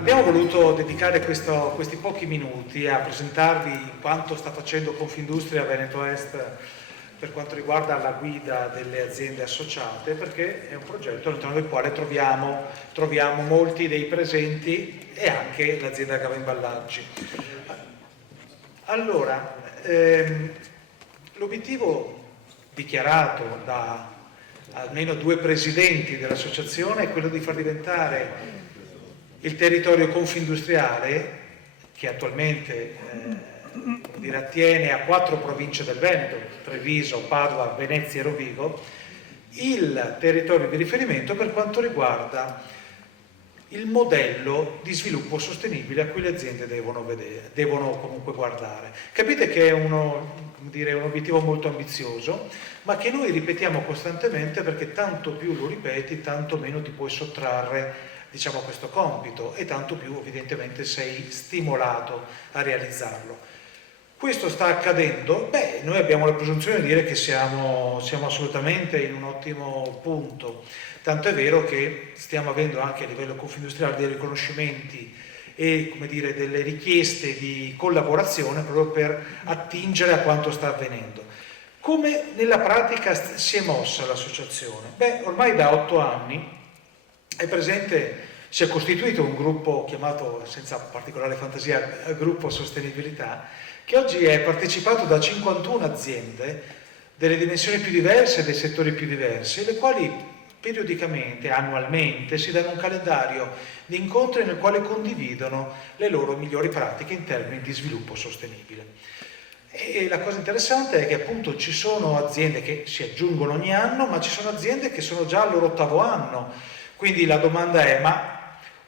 Abbiamo voluto dedicare questi pochi minuti a presentarvi quanto sta facendo Confindustria Veneto Est per quanto riguarda la guida delle aziende associate, perché è un progetto all'interno del quale troviamo molti dei presenti e anche l'azienda Gava Imballaggi. Allora, l'obiettivo dichiarato da almeno 2 presidenti dell'associazione è quello di far diventare il territorio confindustriale, che attualmente attiene a 4 province del Veneto, Treviso, Padova, Venezia e Rovigo, il territorio di riferimento per quanto riguarda il modello di sviluppo sostenibile a cui le aziende devono comunque guardare. Capite che è un obiettivo molto ambizioso, ma che noi ripetiamo costantemente, perché tanto più lo ripeti, tanto meno ti puoi sottrarre, diciamo, a questo compito, e tanto più evidentemente sei stimolato a realizzarlo. Questo sta accadendo? Beh, noi abbiamo la presunzione di dire che siamo assolutamente in un ottimo punto, tanto è vero che stiamo avendo anche a livello confindustriale dei riconoscimenti e, come dire, delle richieste di collaborazione proprio per attingere a quanto sta avvenendo. Come nella pratica si è mossa l'associazione? Beh, ormai da 8 anni si è costituito un gruppo chiamato, senza particolare fantasia, Gruppo Sostenibilità, che oggi è partecipato da 51 aziende delle dimensioni più diverse, dei settori più diversi, le quali periodicamente, annualmente, si danno un calendario di incontri nel quale condividono le loro migliori pratiche in termini di sviluppo sostenibile. E la cosa interessante è che appunto ci sono aziende che si aggiungono ogni anno, ma ci sono aziende che sono già al loro 8º anno. Quindi la domanda è: ma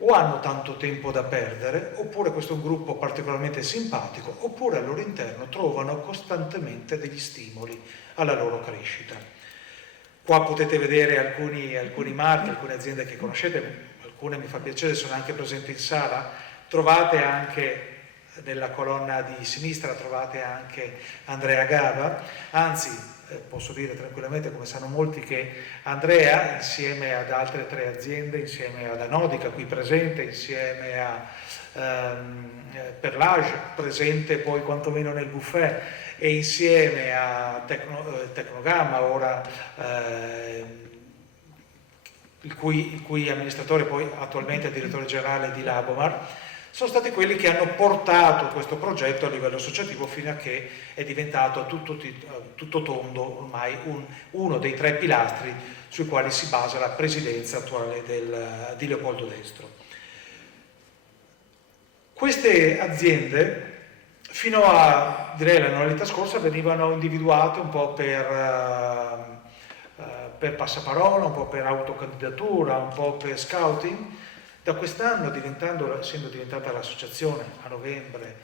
o hanno tanto tempo da perdere, oppure questo è un gruppo particolarmente simpatico, oppure al loro interno trovano costantemente degli stimoli alla loro crescita. Qua potete vedere alcuni marchi, alcune aziende che conoscete, alcune mi fa piacere sono anche presenti in sala. Trovate anche nella colonna di sinistra trovate anche Andrea Gava, anzi posso dire tranquillamente, come sanno molti, che Andrea, insieme ad altre 3 aziende, insieme ad Anodica qui presente, insieme a Perlage presente poi quantomeno nel buffet, e insieme a Tecnogamma ora il cui amministratore poi attualmente è direttore generale di Labomar, sono stati quelli che hanno portato questo progetto a livello associativo fino a che è diventato a tutto tondo ormai uno dei 3 pilastri sui quali si basa la presidenza attuale di Leopoldo Destro. Queste aziende fino a, direi, l'annualità scorsa venivano individuate un po' per passaparola, un po' per autocandidatura, un po' per scouting. Da quest'anno, essendo diventata l'associazione a novembre,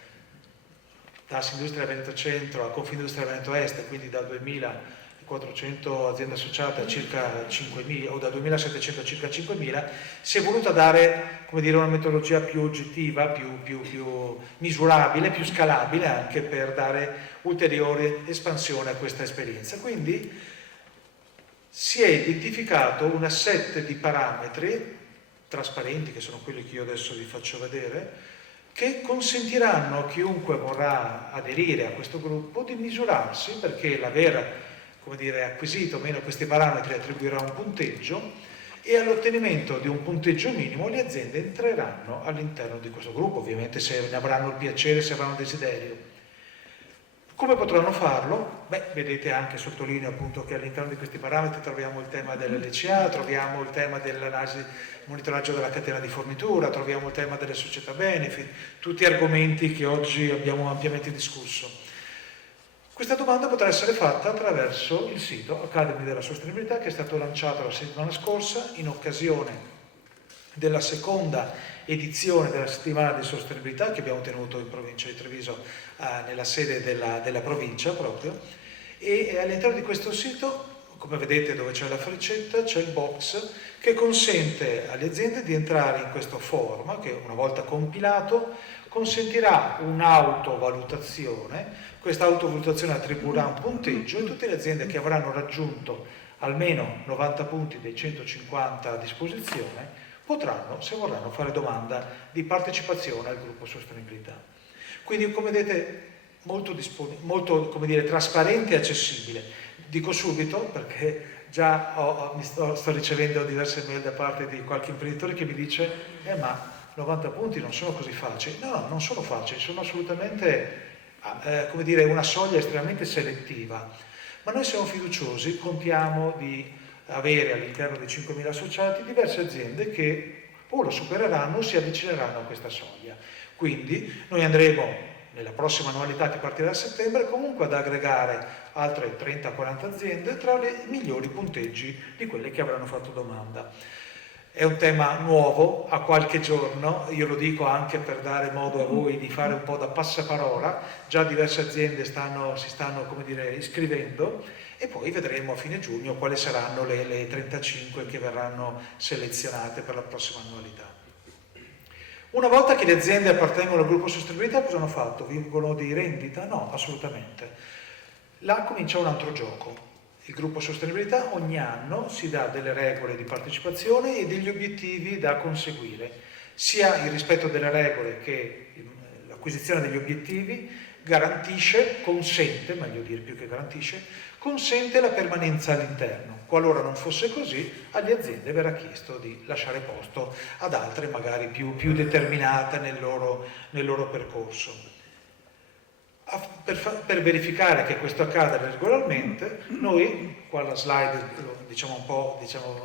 da Assindustria Veneto Centro a Confindustria Veneto Est, quindi da 2.400 aziende associate a circa 5.000, o da 2.700 a circa 5.000, si è voluta dare, come dire, una metodologia più oggettiva, più misurabile, più scalabile, anche per dare ulteriore espansione a questa esperienza. Quindi si è identificato un asset di parametri trasparenti, che sono quelli che io adesso vi faccio vedere, che consentiranno a chiunque vorrà aderire a questo gruppo di misurarsi, perché l'aver, come dire, acquisito meno questi parametri attribuirà un punteggio, e all'ottenimento di un punteggio minimo le aziende entreranno all'interno di questo gruppo, ovviamente se ne avranno il piacere, se avranno desiderio. Come potranno farlo? Beh, vedete anche, sottolineo appunto che all'interno di questi parametri troviamo il tema dell'LCA, troviamo il tema dell'analisi, monitoraggio della catena di fornitura, troviamo il tema delle società benefit, tutti argomenti che oggi abbiamo ampiamente discusso. Questa domanda potrà essere fatta attraverso il sito Academy della Sostenibilità, che è stato lanciato la settimana scorsa in occasione della seconda edizione della settimana di sostenibilità che abbiamo tenuto in provincia di Treviso, nella sede della provincia proprio, e all'interno di questo sito, come vedete dove c'è la freccetta, c'è il box che consente alle aziende di entrare in questo forum che, una volta compilato, consentirà un'autovalutazione. Questa autovalutazione attribuirà un punteggio e tutte le aziende che avranno raggiunto almeno 90 punti dei 150 a disposizione potranno, se vorranno, fare domanda di partecipazione al gruppo sostenibilità. Quindi, come vedete, molto come dire, trasparente e accessibile. Dico subito, perché già sto ricevendo diverse mail da parte di qualche imprenditore che mi dice ma 90 punti non sono così facili. No, non sono facili, sono assolutamente come dire, una soglia estremamente selettiva. Ma noi siamo fiduciosi, contiamo di avere all'interno dei 5.000 associati diverse aziende che o lo supereranno o si avvicineranno a questa soglia. Quindi noi andremo nella prossima annualità che partirà a settembre comunque ad aggregare altre 30-40 aziende tra i migliori punteggi di quelle che avranno fatto domanda. È un tema nuovo, a qualche giorno, io lo dico anche per dare modo a voi di fare un po' da passaparola, già diverse aziende si stanno come dire, iscrivendo e poi vedremo a fine giugno quali saranno le 35 che verranno selezionate per la prossima annualità. Una volta che le aziende appartengono al gruppo sostenibilità, cosa hanno fatto? Vivono di rendita? No, assolutamente. Là comincia un altro gioco. Il gruppo sostenibilità ogni anno si dà delle regole di partecipazione e degli obiettivi da conseguire, sia il rispetto delle regole che l'acquisizione degli obiettivi garantisce, consente, meglio dire più che garantisce, consente la permanenza all'interno. Qualora non fosse così, alle aziende verrà chiesto di lasciare posto ad altre magari più determinate nel loro percorso. Per verificare che questo accada regolarmente, noi, qua la slide diciamo un po',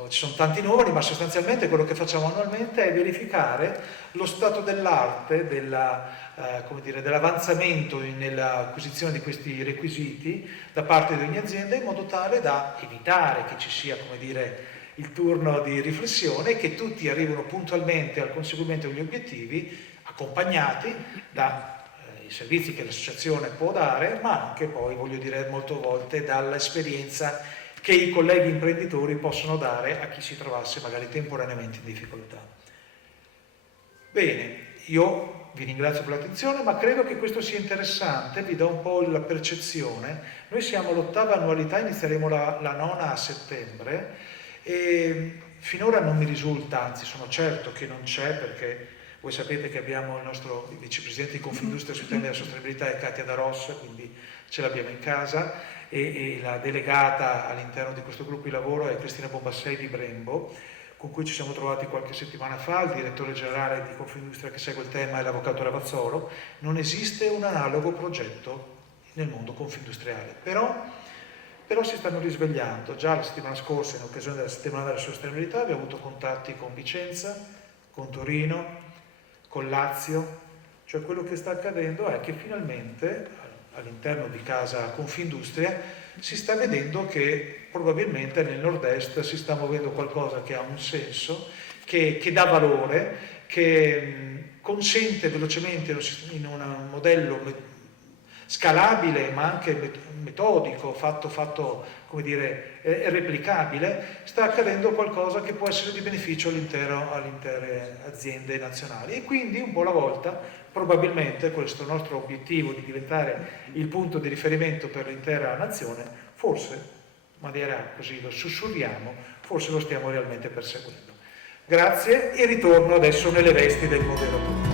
ci sono tanti numeri, ma sostanzialmente quello che facciamo annualmente è verificare lo stato dell'arte, dell'avanzamento nell'acquisizione di questi requisiti da parte di ogni azienda, in modo tale da evitare che ci sia, come dire, il turno di riflessione e che tutti arrivino puntualmente al conseguimento degli obiettivi, accompagnati da i servizi che l'associazione può dare, ma anche poi, voglio dire, molte volte dall'esperienza che i colleghi imprenditori possono dare a chi si trovasse magari temporaneamente in difficoltà. Bene, io vi ringrazio per l'attenzione, ma credo che questo sia interessante, vi do un po' la percezione. Noi siamo all'8ª annualità, inizieremo la 9ª a settembre e finora non mi risulta, anzi sono certo che non c'è, perché voi sapete che abbiamo il nostro vicepresidente di Confindustria sui temi della sostenibilità è Katia Daros, quindi ce l'abbiamo in casa, e la delegata all'interno di questo gruppo di lavoro è Cristina Bombassei di Brembo, con cui ci siamo trovati qualche settimana fa, il direttore generale di Confindustria che segue il tema è l'avvocato Ravazzolo. Non esiste un analogo progetto nel mondo confindustriale, però si stanno risvegliando. Già la settimana scorsa, in occasione della settimana della sostenibilità, abbiamo avuto contatti con Vicenza, con Torino, con Lazio, cioè quello che sta accadendo è che finalmente all'interno di casa Confindustria si sta vedendo che probabilmente nel nord-est si sta muovendo qualcosa che ha un senso, che dà valore, che consente velocemente in un modello scalabile ma anche metodico, fatto come dire, replicabile, sta accadendo qualcosa che può essere di beneficio alle intere aziende nazionali e quindi un po' alla volta probabilmente questo nostro obiettivo di diventare il punto di riferimento per l'intera nazione, forse, in maniera così lo sussurriamo, forse lo stiamo realmente perseguendo. Grazie e ritorno adesso nelle vesti del moderatore.